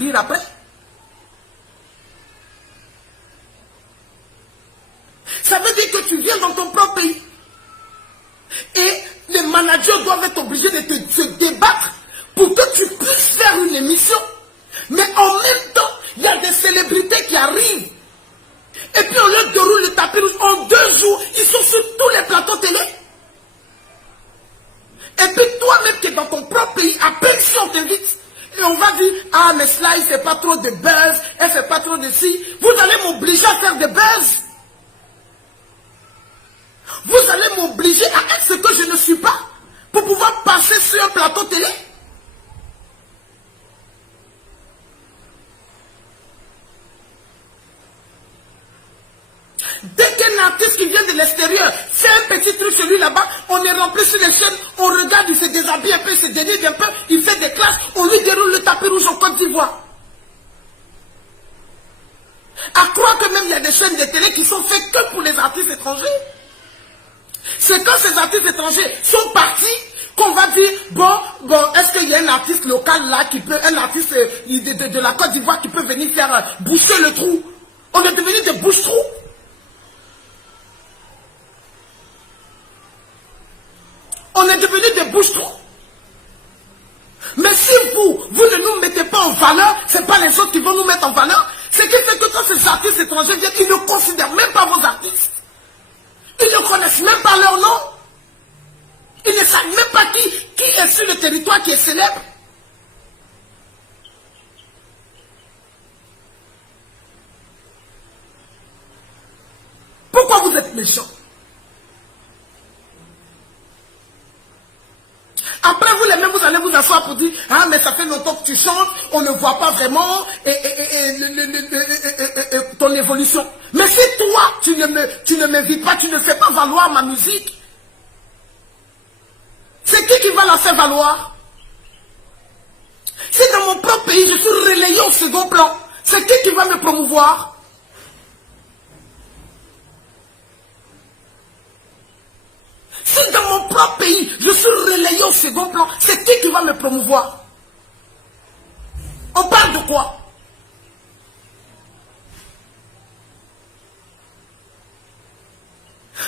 courir après. Ça veut dire que tu viens dans ton propre pays. Et les managers doivent être obligés de se débattre pour que tu puisses faire une émission. Mais en même temps, il y a des célébrités qui arrivent. Et puis on leur déroule le tapis rouge. En 2 jours, ils sont sur tous les plateaux télé. Et puis toi-même qui es dans ton propre pays, à peine si on t'invite. Et on va dire, ah mais cela, il ne fait pas trop de buzz, elle ne fait pas trop de ci. Vous allez m'obliger à faire des buzz. Vous allez m'obliger à être ce que je ne suis pas pour pouvoir passer sur un plateau télé. Dès qu'un artiste qui vient de l'extérieur fait un petit truc chez lui là-bas, on est rempli sur les chaînes, on regarde, il se déshabille un peu, il se dénide un peu, il fait des classes, on lui déroule le tapis rouge en Côte d'Ivoire. À croire que même il y a des chaînes de télé qui sont faites que pour les artistes étrangers. C'est quand ces artistes étrangers sont partis qu'on va dire, bon, est-ce qu'il y a un artiste local là qui peut, un artiste de la Côte d'Ivoire qui peut venir faire boucher le trou. On est devenu des bouche-trous. On est devenu des bouche-trous. Mais si vous ne nous mettez pas en valeur, ce n'est pas les autres qui vont nous mettre en valeur. Ce qui fait que quand ces artistes étrangers viennent, ils ne considèrent même pas vos artistes. Ils ne connaissent même pas leur nom. Ils ne savent même pas qui est sur le territoire qui est célèbre. Pourquoi vous êtes méchants? Après vous les mêmes, vous allez vous asseoir pour dire, ah mais ça fait longtemps que tu chantes, on ne voit pas vraiment ton évolution. Mais si toi, tu ne m'invites pas, tu ne fais pas valoir ma musique, c'est qui va la faire valoir? Si dans mon propre pays, je suis relayé au second plan, c'est qui va me promouvoir? Si dans mon propre pays, je suis relayé au second plan, c'est qui va me promouvoir? On parle de quoi?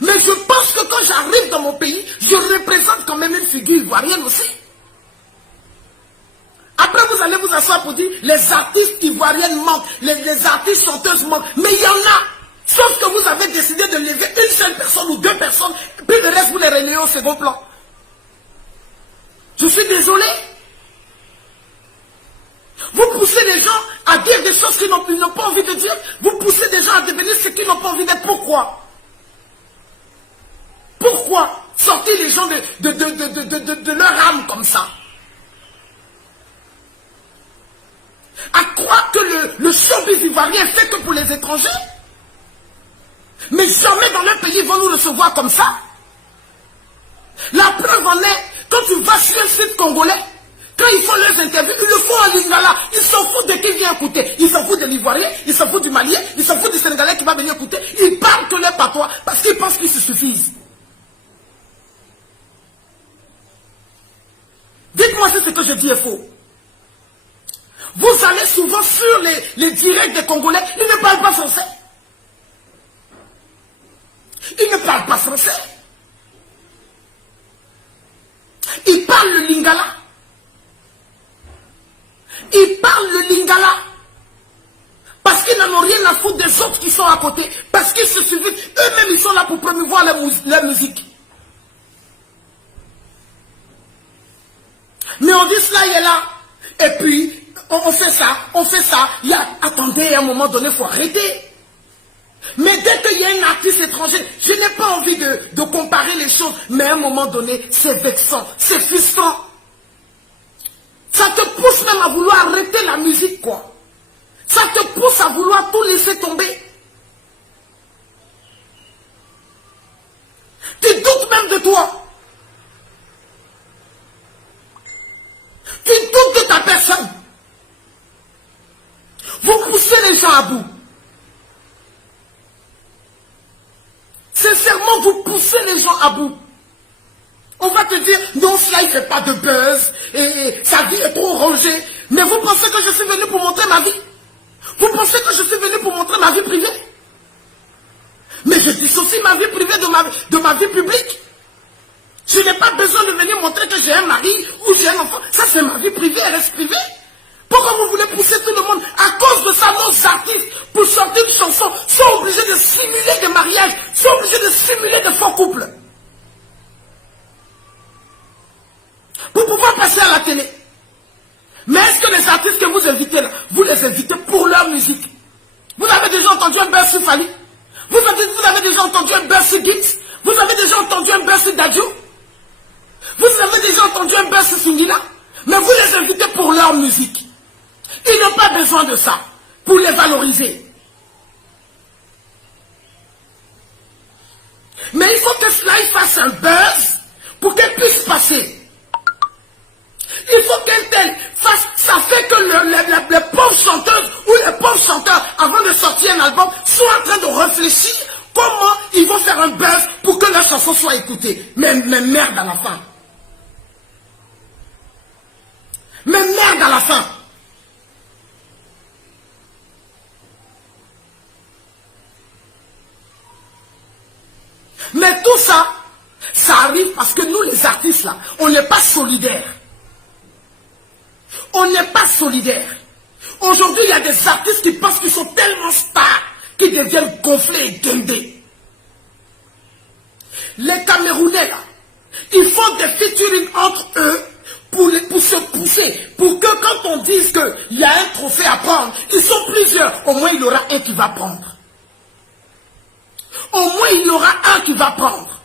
Mais je pense que quand j'arrive dans mon pays, je représente quand même une figure ivoirienne aussi. Après, vous allez vous asseoir pour dire, les artistes ivoiriennes manquent, les artistes chanteuses manquent, mais il y en a. Sauf que vous avez décidé de lever une seule personne ou 2 personnes, puis le reste vous les relayez au second plan. Je suis désolé. Vous poussez les gens à dire des choses qu'ils n'ont pas envie de dire. Vous poussez des gens à devenir ce qu'ils n'ont pas envie d'être. Pourquoi? Pourquoi sortir les gens de leur âme comme ça? À croire que le showbiz ivoirien est fait que pour les étrangers? Mais jamais dans leur pays ils vont nous recevoir comme ça. La preuve en est, quand tu vas sur un site congolais, quand ils font leurs interviews, ils le font en lingala. Ils s'en foutent de qui vient écouter. Ils s'en foutent de l'Ivoirien, ils s'en foutent du Malien, ils s'en foutent du Sénégalais qui va venir écouter. Ils parlent que leur patois parce qu'ils pensent qu'ils se suffisent. Dites-moi si ce que je dis est faux. Vous allez souvent sur les directs des Congolais, ils ne parlent pas français. Ils ne parlent pas français. Ils parlent le lingala. Ils parlent le lingala. Parce qu'ils n'en ont rien à foutre des autres qui sont à côté. Parce qu'ils se suivent. Eux-mêmes, ils sont là pour promouvoir leur musique. Mais on dit cela, il est là. Et puis, on fait ça, on fait ça. Attendez, à un moment donné, il faut arrêter. Mais dès qu'il y a un artiste étranger, je n'ai pas envie de comparer les choses. Mais à un moment donné, c'est vexant, c'est frustrant. Ça te pousse même à vouloir arrêter la musique, quoi. Ça te pousse à vouloir tout laisser tomber. Tu doutes même de toi. Tu doutes de ta personne. Vous poussez les gens à bout. Sincèrement, vous poussez les gens à bout. On va te dire, non, cela il ne fait pas de buzz, et sa vie est trop rangée. Mais vous pensez que je suis venu pour montrer ma vie? Vous pensez que je suis venu pour montrer ma vie privée? Mais je dissocie ma vie privée de ma vie publique. Je n'ai pas besoin de venir montrer que j'ai un mari ou j'ai un enfant. Ça, c'est ma vie privée, elle reste privée. Pourquoi vous voulez pousser tout le monde? À cause de ça, nos artistes, pour sortir une chanson, sont obligés de simuler des mariages, sont obligés de simuler des faux couples. Pour pouvoir passer à la télé. Mais est-ce que les artistes que vous invitez là, vous les invitez pour leur musique? Vous avez déjà entendu un Bercy Fali? Vous avez déjà entendu un Bercy Gims? Vous avez déjà entendu un Bercy Dadju? Vous avez déjà entendu un Bercy Singina? Mais vous les invitez pour leur musique. Ils n'ont pas besoin de ça pour les valoriser. Mais il faut que cela fasse un buzz pour qu'elle puisse passer. Il faut qu'elle fasse. Ça fait que les pauvres chanteuses ou les pauvres chanteurs, avant de sortir un album, soient en train de réfléchir comment ils vont faire un buzz pour que leur chanson soit écoutée. Mais merde à la fin. Mais merde à la fin. Mais tout ça, ça arrive parce que nous les artistes là, on n'est pas solidaires. On n'est pas solidaires. Aujourd'hui, il y a des artistes qui pensent qu'ils sont tellement stars qu'ils deviennent gonflés et guindés. Les Camerounais là, ils font des featuring entre eux pour se pousser, pour que quand on dise qu'il y a un trophée à prendre, ils sont plusieurs, au moins il y aura un qui va prendre. Au moins il y aura un qui va prendre.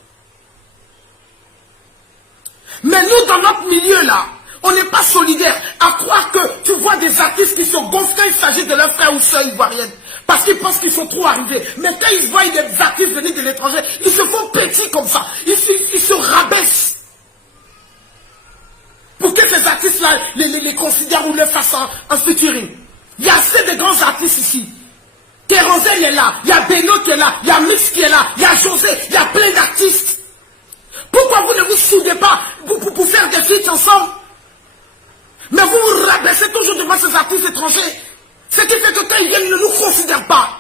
Mais nous, dans notre milieu là, on n'est pas solidaires. À croire que tu vois des artistes qui se gonflent quand il s'agit de leurs frères ou sœurs ivoiriennes. Parce qu'ils pensent qu'ils sont trop arrivés. Mais quand ils voient des artistes venir de l'étranger, ils se font petits comme ça. Ils se rabaissent. Pour que ces artistes-là les considèrent ou les fassent en featuring. Il y a assez de grands artistes ici. Kérosène est là, il y a Beno qui est là, il y a Mix qui est là, il y a José, il y a plein d'artistes. Pourquoi vous ne vous soudez pas pour faire des feats ensemble? Mais vous vous rabaissez toujours devant ces artistes étrangers. Ce qui fait que quand ils viennent, ils ne nous considèrent pas.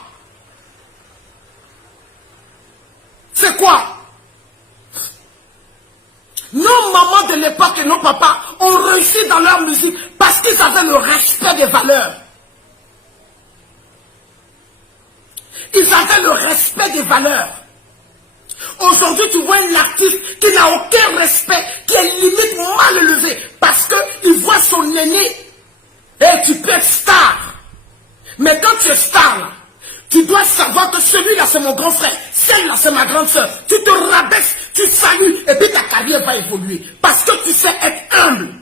C'est quoi? Nos mamans de l'époque et nos papas ont réussi dans leur musique parce qu'ils avaient le respect des valeurs. Ils avaient le respect des valeurs. Aujourd'hui, tu vois un artiste qui n'a aucun respect, qui est limite mal élevé, parce qu'il voit son aîné. Et tu peux être star. Mais quand tu es star, là, tu dois savoir que celui-là, c'est mon grand frère. Celle-là, c'est ma grande soeur. Tu te rabaisses, tu salues, et puis ta carrière va évoluer. Parce que tu sais être humble.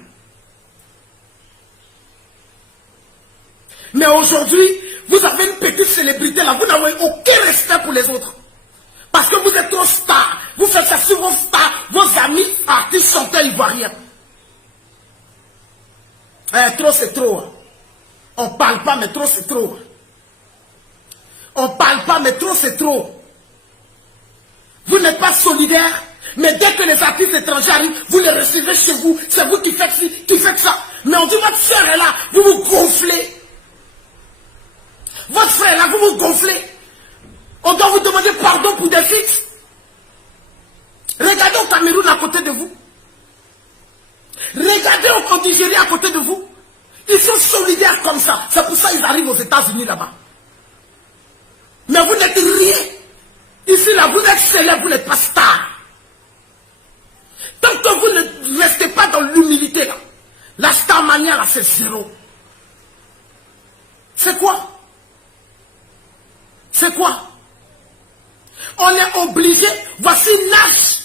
Mais aujourd'hui, vous avez une petite célébrité là, vous n'avez aucun respect pour les autres. Parce que vous êtes trop stars. Vous faites ça sur vos stars, vos amis, artistes, chanteurs ivoiriens. Trop c'est trop. On parle pas, mais trop c'est trop. On parle pas, mais trop c'est trop. Vous n'êtes pas solidaires, mais dès que les artistes étrangers arrivent, vous les recevez chez vous. C'est vous qui faites ci, qui faites ça. Mais on dit votre soeur est là, vous vous gonflez. Votre frère est là, vous vous gonflez. On doit vous demander pardon pour des feats. Regardez au Cameroun à côté de vous. Regardez au Nigeria à côté de vous. Ils sont solidaires comme ça. C'est pour ça qu'ils arrivent aux États-Unis là-bas. Mais vous n'êtes rien. Ici là, vous êtes célèbre, vous n'êtes pas star. Tant que vous ne restez pas dans l'humilité là, la starmania là, c'est zéro. C'est quoi? C'est quoi? On est obligé, voici Nash,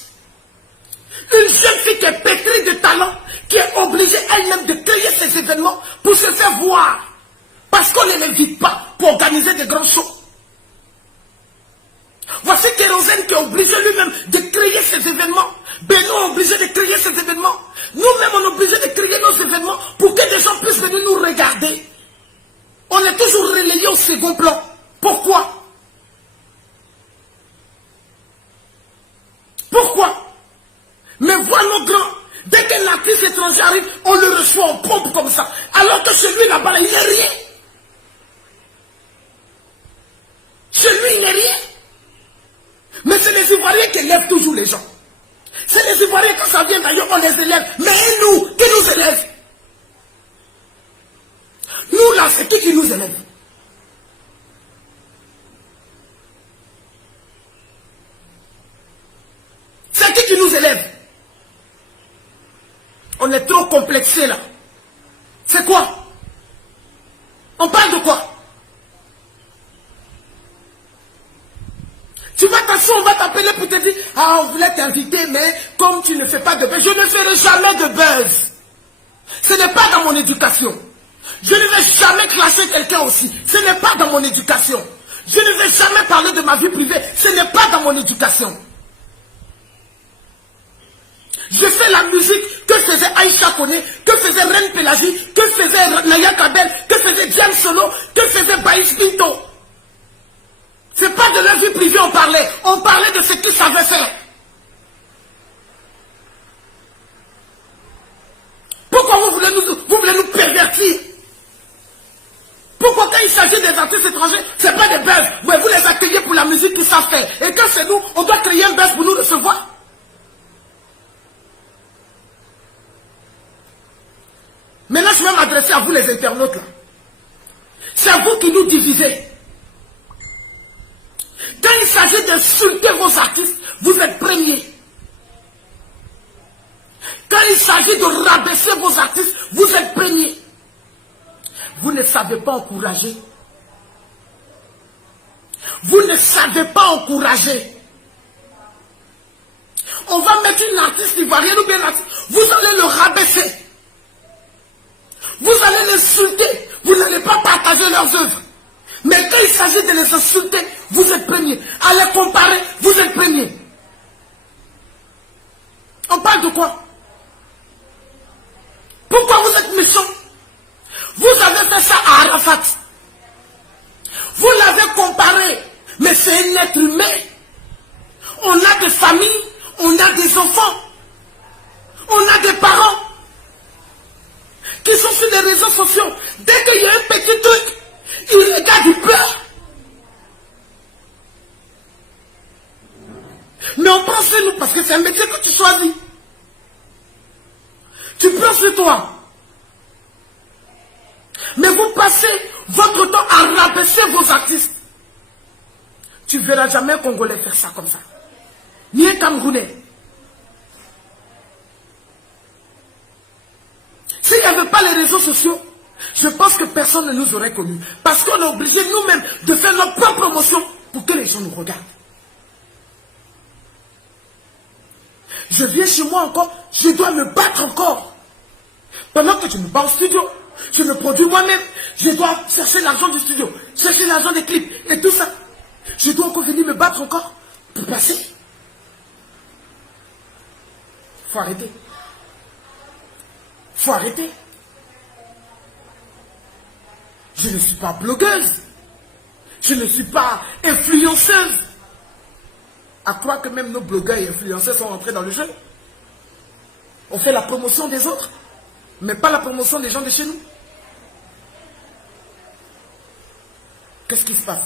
une jeune fille qui est pétrie de talent, qui est obligée elle-même de créer ces événements pour se faire voir. Parce qu'on ne l'invite pas pour organiser des grands shows. Voici Kérosène qui est obligé lui-même de créer ces événements. Beno est obligé de créer ces événements. Nous-mêmes, on est obligé de créer nos événements pour que des gens puissent venir nous regarder. On est toujours relayé au second plan. Pourquoi? Pourquoi? Mais vois nos grands Dès qu'un artiste étranger arrive, on le reçoit en pompe comme ça. Alors que chez lui, là-bas, il n'est rien. Chez lui, il n'est rien. Mais c'est les Ivoiriens qui élèvent toujours les gens. C'est les Ivoiriens, quand ça vient d'ailleurs, on les élève. Mais nous, qui nous élève? Nous, là, c'est qui nous élève? C'est qui nous élève? On est trop complexé là. C'est quoi? On parle de quoi? Tu vas t'asseoir, on va t'appeler pour te dire, ah, on voulait t'inviter, mais comme tu ne fais pas de buzz, je ne ferai jamais de buzz. Ce n'est pas dans mon éducation. Je ne vais jamais clasher quelqu'un aussi. Ce n'est pas dans mon éducation. Je ne vais jamais parler de ma vie privée. Ce n'est pas dans mon éducation. Je fais la musique que faisait Aïcha Koné, que faisait Reine Pélagie, que faisait Naya Kabel, que faisait James Solo, que faisait Baïs Pinto. Ce n'est pas de leur vie privée on parlait. On parlait de ce qu'ils savaient faire. Pourquoi vous voulez nous pervertir? Pourquoi quand il s'agit des artistes étrangers, ce n'est pas des buzz, mais vous les accueillez pour la musique qu'ils savent faire. Et quand c'est nous, on doit créer un buzz pour nous recevoir. Maintenant, je vais m'adresser à vous les internautes là. C'est à vous qui nous divisez. Quand il s'agit d'insulter vos artistes, vous êtes premiers. Quand il s'agit de rabaisser vos artistes, vous êtes premiers. Vous ne savez pas encourager. Vous ne savez pas encourager. On va mettre une artiste ivoirienne ou bien un artiste, vous allez le rabaisser. Vous allez l'insulter. Vous n'allez pas partager leurs œuvres. Mais quand il s'agit de les insulter, vous êtes premiers. À les comparer, vous êtes premiers. On parle de quoi? Pourquoi vous êtes méchants? Vous avez fait ça à Arafat. Vous l'avez comparé. Mais c'est un être humain. On a des familles, on a des enfants, on a des parents qui sont sur les réseaux sociaux. Dès qu'il y a un petit truc, ils regardent, ils pleurent. Mais on prend sur nous parce que c'est un métier que tu choisis. Tu prends sur toi. Mais vous passez votre temps à rabaisser vos artistes. Tu ne verras jamais un Congolais faire ça comme ça. Ni un Camerounais. S'il n'y avait pas les réseaux sociaux, je pense que personne ne nous aurait connus. Parce qu'on est obligé nous-mêmes de faire notre propre promotion pour que les gens nous regardent. Je viens chez moi encore, je dois me battre encore. Pendant que je me bats au studio, je me produis moi-même, je dois chercher l'argent du studio, chercher l'argent des clips et tout ça. Je dois encore venir me battre encore pour passer. Faut arrêter. Faut arrêter. Je ne suis pas blogueuse. Je ne suis pas influenceuse. À croire que même nos blogueurs et influenceurs sont entrés dans le jeu. On fait la promotion des autres, mais pas la promotion des gens de chez nous. Qu'est-ce qui se passe?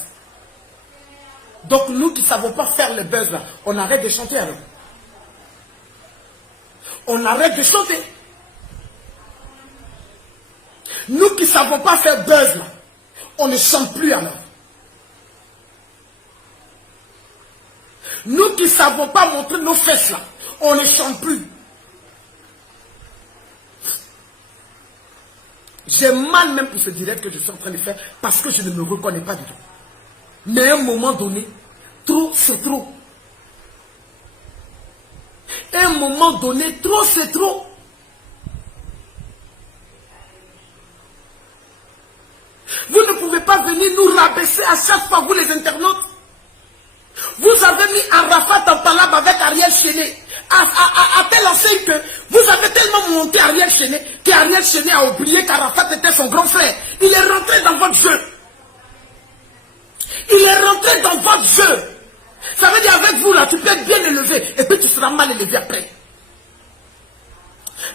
Donc nous qui ne savons pas faire le buzz là, on arrête de chanter alors. On arrête de chanter. Nous qui ne savons pas faire buzz là, on ne chante plus alors. Nous qui ne savons pas montrer nos fesses là, on ne chante plus. J'ai mal même pour ce direct que je suis en train de faire parce que je ne me reconnais pas du tout. Mais à un moment donné, trop c'est trop. À un moment donné, trop c'est trop. Vous ne pouvez pas venir nous rabaisser à chaque fois, vous les internautes. Vous avez mis Arafat en palabre avec Ariel Chené. À telle enseigne que vous avez tellement monté Ariel Chené qu'Ariel Chené a oublié qu'Arafat était son grand frère. Il est rentré dans votre jeu. Il est rentré dans votre jeu. Ça veut dire avec vous là, tu peux être bien élevé et puis tu seras mal élevé après.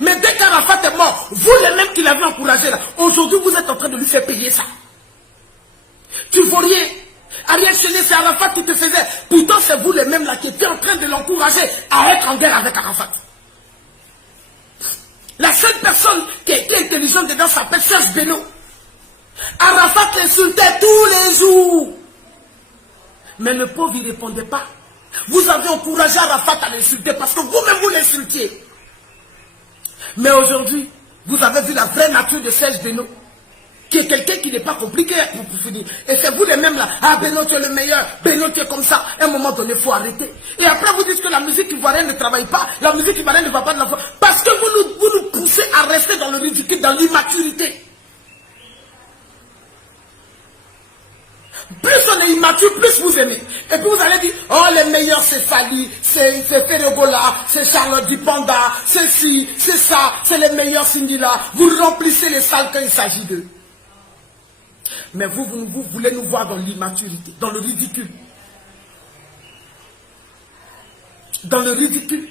Mais dès qu'Arafat est mort, vous les mêmes qui l'avez encouragé là, aujourd'hui vous êtes en train de lui faire payer ça. Tu ne vaux rien. Ariel Cheney, c'est Arafat qui te faisait. Pourtant, c'est vous les mêmes là qui étiez en train de l'encourager à être en guerre avec Arafat. La seule personne qui était intelligente dedans s'appelle Serge Beno. Arafat l'insultait tous les jours. Mais le pauvre, il ne répondait pas. Vous avez encouragé Arafat à l'insulter parce que vous-même vous l'insultiez. Mais aujourd'hui, vous avez vu la vraie nature de Serge Beno, qui est quelqu'un qui n'est pas compliqué pour finir. Et c'est vous les mêmes là. Ah, Beno, tu es le meilleur. Beno, tu es comme ça. À un moment donné, il faut arrêter. Et après, vous dites que la musique ivoirienne ne travaille pas. La musique ivoirienne ne va pas de la foi. Parce que vous nous poussez à rester dans le ridicule, dans l'immaturité. Plus on est immature, plus vous aimez. Et puis vous allez dire, oh les meilleurs c'est Fali, c'est Ferregola, c'est Charlotte Dupanda, c'est ci, c'est ça, c'est les meilleurs Cindy là. Vous remplissez les salles quand il s'agit d'eux. Mais vous voulez nous voir dans l'immaturité, dans le ridicule. Dans le ridicule.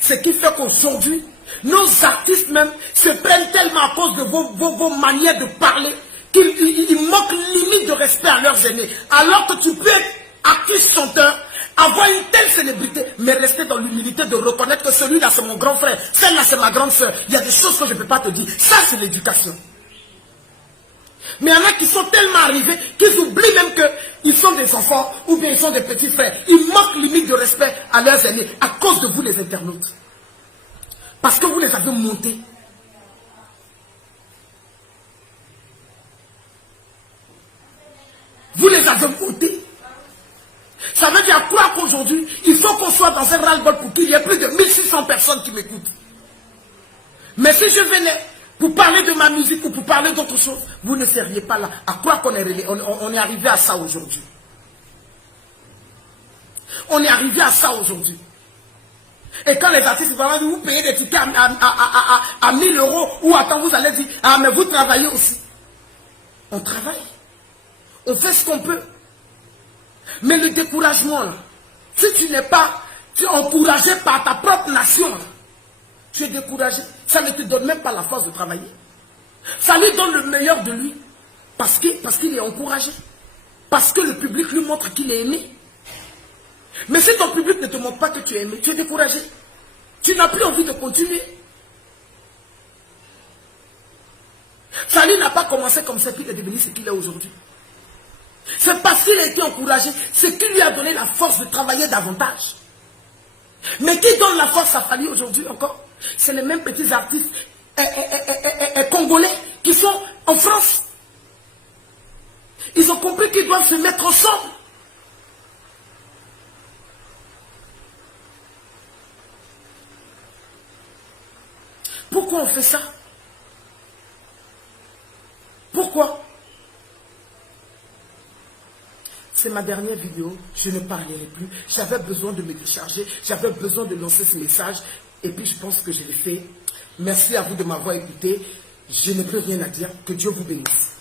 Ce qui fait qu'aujourd'hui, nos artistes même se prennent tellement à cause de vos manières de parler qu'ils manquent limite de respect à leurs aînés. Alors que tu peux être artiste chanteur, avoir une telle célébrité, mais rester dans l'humilité de reconnaître que celui-là c'est mon grand frère, celle-là c'est ma grande soeur. Il y a des choses que je ne peux pas te dire. Ça c'est l'éducation. Mais il y en a qui sont tellement arrivés qu'ils oublient même qu'ils sont des enfants ou bien ils sont des petits frères. Ils manquent limite de respect à leurs aînés à cause de vous les internautes. Parce que vous les avez montés. Vous les avez montés. Ça veut dire quoi qu'aujourd'hui, il faut qu'on soit dans un ras-le-bol pour qu'il y ait plus de 1600 personnes qui m'écoutent. Mais si je venais pour parler de ma musique ou pour parler d'autre chose, vous ne seriez pas là. À quoi qu'on est, on est arrivé à ça aujourd'hui? On est arrivé à ça aujourd'hui. Et quand les artistes vont vous payer des tickets à 1000 euros, ou attends, vous allez dire, ah mais vous travaillez aussi. On travaille. On fait ce qu'on peut. Mais le découragement, là, si tu n'es pas encouragé par ta propre nation, là, tu es découragé. Ça ne te donne même pas la force de travailler. Ça lui donne le meilleur de lui. Parce qu'il est encouragé. Parce que le public lui montre qu'il est aimé. Mais si ton public ne te montre pas que tu es aimé, tu es découragé. Tu n'as plus envie de continuer. Sali n'a pas commencé comme ça qu'il est devenu ce qu'il est aujourd'hui. C'est parce qu'il a été encouragé, c'est qui lui a donné la force de travailler davantage. Mais qui donne la force à Fali aujourd'hui encore? C'est les mêmes petits artistes congolais qui sont en France. Ils ont compris qu'ils doivent se mettre ensemble. Pourquoi on fait ça? Pourquoi? C'est ma dernière vidéo, je ne parlerai plus. J'avais besoin de me décharger, j'avais besoin de lancer ce message. Et puis je pense que je l'ai fait. Merci à vous de m'avoir écouté. Je n'ai plus rien à dire. Que Dieu vous bénisse.